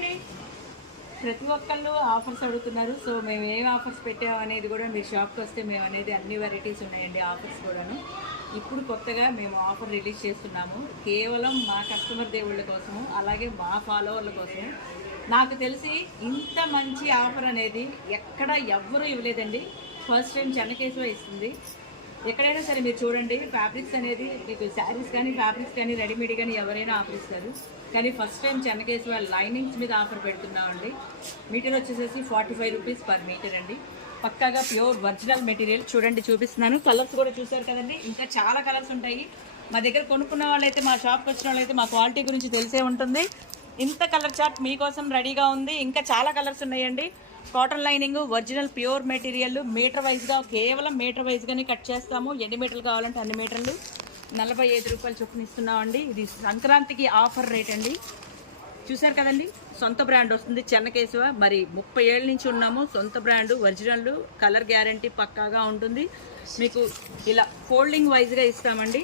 అండి. ప్రతి ఒక్కళ్ళు ఆఫర్స్ అడుగుతున్నారు. సో మేము ఏం ఆఫర్స్ పెట్టాము అనేది కూడా మీరు షాప్కి వస్తే మేము అనేది అన్ని వెరైటీస్ ఉన్నాయండి ఆఫర్స్ కూడాను. ఇప్పుడు కొత్తగా మేము ఆఫర్ రిలీజ్ చేస్తున్నాము కేవలం మా కస్టమర్ దేవుళ్ళ కోసము, అలాగే మా ఫాలోవర్ల కోసము. నాకు తెలిసి ఇంత మంచి ఆఫర్ అనేది ఎక్కడ ఎవ్వరూ ఇవ్వలేదండి. ఫస్ట్ టైం చెన్నకేశవ ఇస్తుంది. ఎక్కడైనా సరే మీరు చూడండి, ఫ్యాబ్రిక్స్ అనేది మీకు శారీస్ కానీ ఫ్యాబ్రిక్స్ కానీ రెడీమేడ్ కానీ ఎవరైనా ఆఫర్ ఇస్తారు. కానీ ఫస్ట్ టైం చెన్నకేశవ లైనింగ్స్ మీద ఆఫర్ పెడుతున్నామండి. మీటర్ వచ్చేసేసి 45 రూపీస్ పర్ మీటర్ అండి. పక్కాగా ప్యూర్ ఒరిజినల్ మెటీరియల్. చూడండి చూపిస్తున్నాను. కలర్స్ కూడా చూసారు కదండి, ఇంకా చాలా కలర్స్ ఉంటాయి. మా దగ్గర కొనుక్కున్న వాళ్ళైతే, మా షాప్కి వచ్చిన వాళ్ళైతే మా క్వాలిటీ గురించి తెలిసే ఉంటుంది. ఇంత కలర్ చార్ట్ మీకోసం రెడీగా ఉంది. ఇంకా చాలా కలర్స్ ఉన్నాయండి. Cotton lining, original pure material, metre వైజ్గా, కేవలం మీటర్ వైజ్గానే కట్ చేస్తాము. ఎన్ని మీటర్లు కావాలంటే అన్ని మీటర్లు 45 రూపాయలు చొప్పున ఇస్తున్నామండి. ఇది సంక్రాంతికి ఆఫర్ రేట్ అండి. చూసారు కదండి, సొంత బ్రాండ్ వస్తుంది చెన్నకేశవ. మరి 30 ఏళ్ళ నుంచి ఉన్నాము. సొంత బ్రాండ్, ఒరిజినల్, కలర్ గ్యారంటీ పక్కాగా ఉంటుంది. మీకు ఇలా ఫోల్డింగ్ వైజ్గా ఇస్తామండి.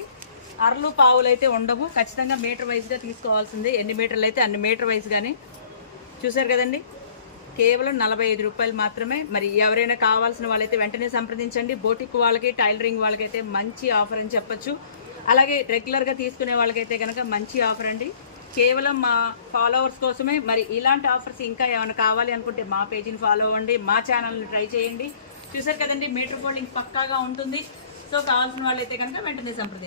అరలు పావులు అయితే ఉండవు. ఖచ్చితంగా మీటర్ వైజ్గా తీసుకోవాల్సిందే. ఎన్ని మీటర్లు అయితే అన్ని మీటర్ వైజ్గానే. చూసారు కదండి, కేవలం 45 రూపాయలు మాత్రమే. మరి ఎవరైనా కావాల్సిన వాళ్ళైతే వెంటనే సంప్రదించండి. బోటిక్ వాళ్ళకి, టైలరింగ్ వాళ్ళకైతే మంచి ఆఫర్ అని చెప్పొచ్చు. అలాగే రెగ్యులర్గా తీసుకునే వాళ్ళకైతే కనుక మంచి ఆఫర్ అండి. కేవలం మా ఫాలోవర్స్ కోసమే. మరి ఇలాంటి ఆఫర్స్ ఇంకా ఏమైనా కావాలి అనుకుంటే మా పేజీని ఫాలో అవ్వండి, మా ఛానల్ని ట్రై చేయండి. చూసారు కదండి, మీటర్ ఫోల్డింగ్ పక్కాగా ఉంటుంది. సో కావాల్సిన వాళ్ళైతే కనుక వెంటనే సంప్రదించండి.